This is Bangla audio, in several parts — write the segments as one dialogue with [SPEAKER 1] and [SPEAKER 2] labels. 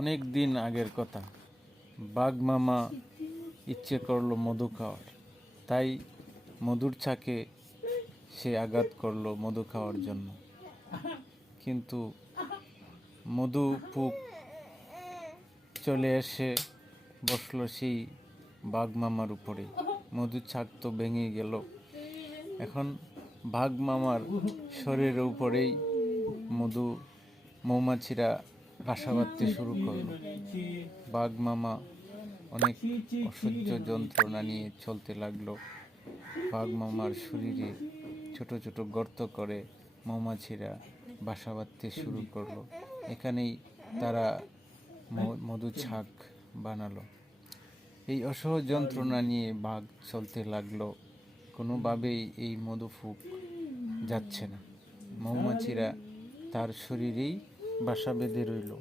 [SPEAKER 1] অনেক দিন আগের কথা। বাঘ মামা ইচ্ছে করল মধু খাওয়ার। তাই মধুর ছাকে সে আঘাত করল মধু খাওয়ার জন্য। কিন্তু মধু পুক চলে এসে বসল সেই বাঘ মামার উপরে। মধুর ছাক তো ভেঙে গেল। এখন বাঘ মামার শরীরের উপরেই মধু মৌমাছিরা বাসা বাঁধতে শুরু করল। বাঘ মামা অনেক অসহ্য যন্ত্রণা নিয়ে চলতে লাগল। বাঘ মামার শরীরে ছোট ছোট গর্ত করে মৌমাছিরা বাসা বাঁধতে শুরু করল। এখানেই তারা মধু ছাক বানালো। এই অসহ যন্ত্রণা নিয়ে বাঘ চলতে লাগল। কোনোভাবেই এই মধুফুক যাচ্ছে না। মৌমাছিরা তার শরীরেই বাসা বেঁধে রইল।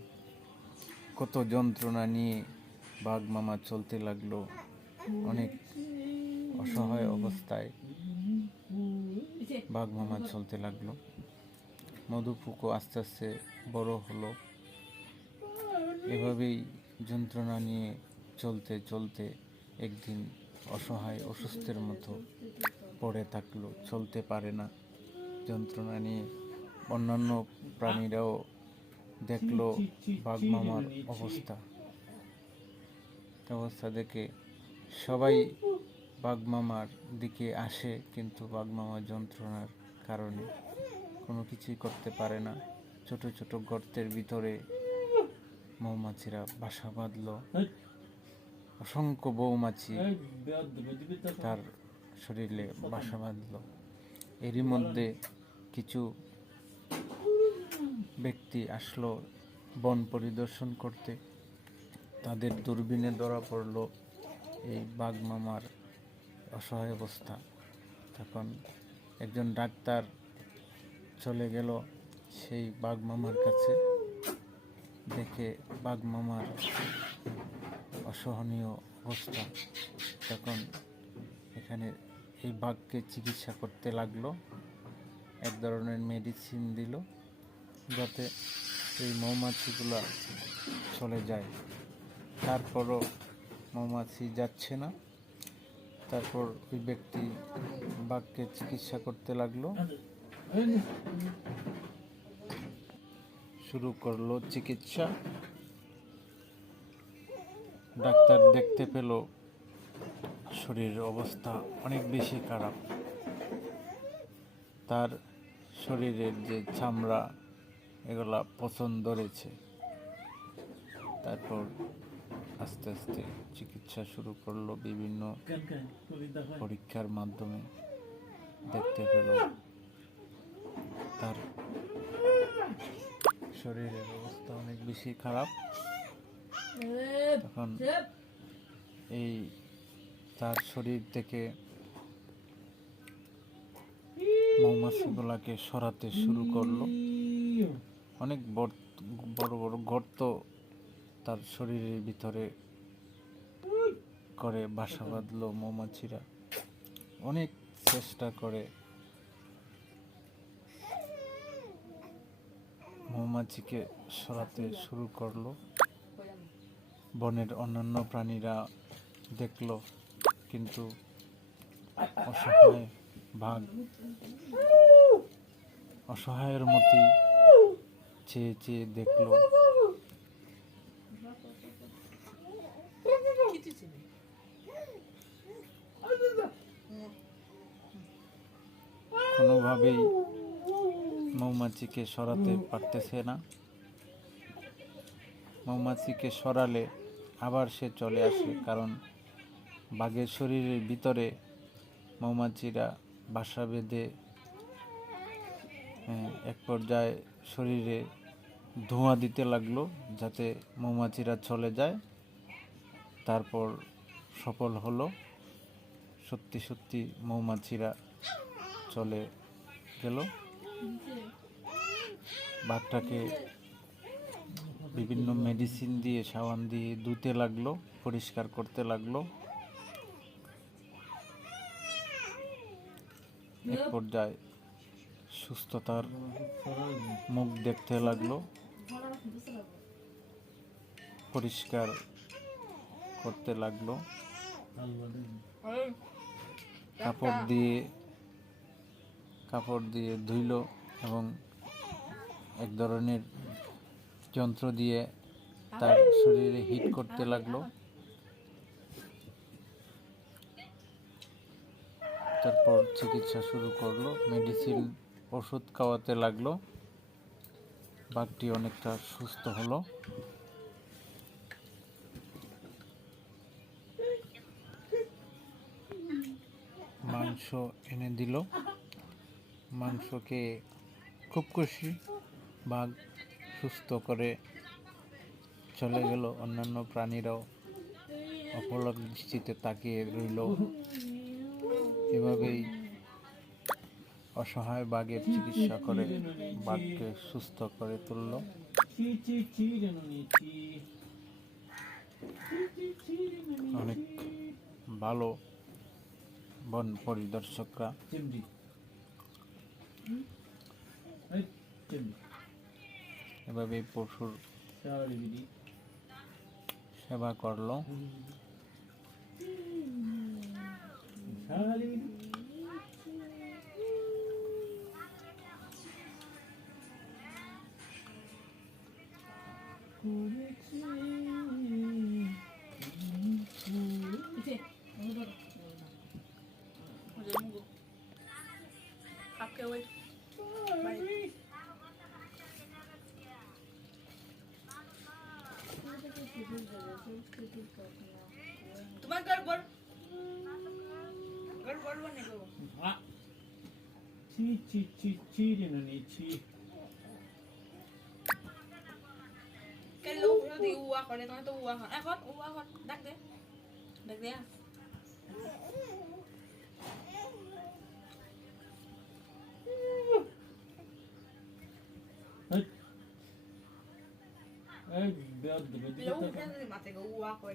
[SPEAKER 1] কত যন্ত্রণা নিয়ে বাঘ মামা চলতে লাগল অনেক অসহায় অবস্থায়। বাঘ মামা চলতে লাগল। মধুপুকও আস্তে আস্তে বড় হলো। এভাবেই যন্ত্রণা নিয়ে চলতে চলতে একদিন অসহায়, অসুস্থের মতো পড়ে থাকল। চলতে পারে না। যন্ত্রণা নিয়ে অন্যান্য প্রাণীরাও দেখল বাঘ মামার অবস্থা। অবস্থা দেখে সবাই বাঘ মামার দিকে আসে কিন্তু বাঘ মামার যন্ত্রণার কারণে কোনো কিছুই করতে পারে না। ছোট ছোট গর্তের ভিতরে মৌমাছিরা বাসা বাঁধল। অসংখ্য মৌমাছি তার শরীরে বাসা বাঁধলো। এরই মধ্যে কিছু ব্যক্তি আসলো বন পরিদর্শন করতে। তাদের দূরবীনে ধরা পড়ল এই বাঘ মামার অসহায় অবস্থা। তখন একজন ডাক্তার চলে গেল সেই বাঘ মামার কাছে। দেখে বাঘ মামার অসহনীয় অবস্থা। তখন এখানে এই বাঘকে চিকিৎসা করতে লাগল। এক ধরনের মেডিসিন দিল, যাতে এই মৌমাছিগুলো চলে যায়। তারপরও মৌমাছি যাচ্ছে না। তারপর ওই ব্যক্তি বাঘকে চিকিৎসা করতে লাগল। শুরু করল চিকিৎসা। ডাক্তার দেখতে পেল শরীরের অবস্থা অনেক বেশি খারাপ। তার শরীরের যে চামড়া, এগুলা পছন্দ ধরেছে তারপর আস্তে আস্তে চিকিৎসা শুরু করল বিভিন্ন পরীক্ষার মাধ্যমে। দেখতে পেল তার শরীরের অবস্থা অনেক বেশি খারাপ। তখন এই তার শরীর থেকে মৌমাছিগুলাকে সরাতে শুরু করল। অনেক বড় বড় গর্ত তার শরীরের ভিতরে করে বাসা বাঁধলো মৌমাছিরা। অনেক চেষ্টা করে মৌমাছিকে সরাতে শুরু করল। বনের অন্যান্য প্রাণীরা দেখল, কিন্তু অসহায় বাঘ অসহায়ের মতোই চেয়ে চেয়ে দেখল। কোনোভাবেই মৌমাছিকে সরাতে পারতেছে না। মৌমাছিকে সরালে আবার সে চলে আসে, কারণ বাঘের শরীরের ভিতরে মৌমাছিরা বাসা বেঁধে এক পর্যায়ে শরীরে ধোঁয়া দিতে লাগল যাতে মৌমাছিরা চলে যায়। তারপর সফল হলো। সত্যি সত্যি মৌমাছিরা চলে গেল। বাঘটাকে বিভিন্ন মেডিসিন দিয়ে, সাবান দিয়ে ধুতে লাগল, পরিষ্কার করতে লাগল। এক পর্যায়ে সুস্থতার মুখ দেখতে লাগল। পরিষ্কার করতে লাগল। কাপড় দিয়ে কাপড় দিয়ে ধুইল এবং এক ধরনের যন্ত্র দিয়ে তার শরীরে হিট করতে লাগল। তারপর চিকিৎসা শুরু করল। মেডিসিন ওষুধ খাওয়াতে লাগল। বাঘটি অনেকটা সুস্থ হলো। মাংস এনে দিল। মাংসকে খুব খুশি। বাঘ সুস্থ করে চলে গেল। অন্যান্য প্রাণীরাও অপলক দৃষ্টিতে তাকিয়ে রইল। এভাবেই অসহায় বাঘের চিকিৎসা করে, বাঘকে সুস্থ করে তুলল। অনেক ভালো বন পরিদর্শকরা। এভাবে পশুর সেবা করল।
[SPEAKER 2] Hakka wait. Bye. তোমার ঘর বল बोलबो ने गो हां ची ची ची ची ने ने ची cái lúc nó ua